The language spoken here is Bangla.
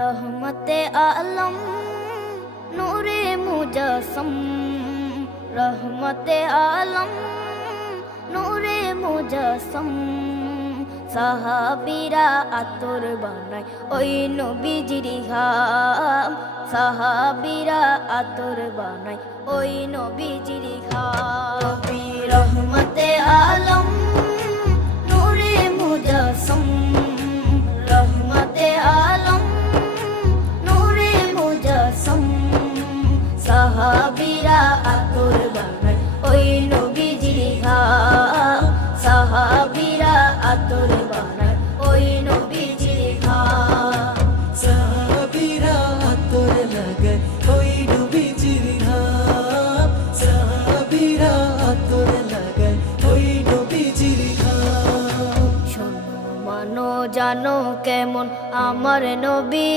रहमते आलम नूरे मुजस्सम, रहमते आलम नूरे मुजस्सम। সাহাবীরা আতর বানায় ওই নবীজির ঘাম, সাহাবীরা আতর বানায় ওই নবীজির ঘাম। নবী রহমতে আলম নূরে মুজস্সম, রহমতে আলম নূরে মুজস্সম। সাহাবীরা আতর বানায় ওই নবীজির ঘাম, সাহাবীরা আতর বানায় ওই নবীজির ঘাম। সাহাবীরা আতর লাগায় ওই নবীজির ঘাম, সাহাবীরা আতর লাগায় ওই নবীজির ঘাম। শোনো মানো জানো কেমন আমার নবী,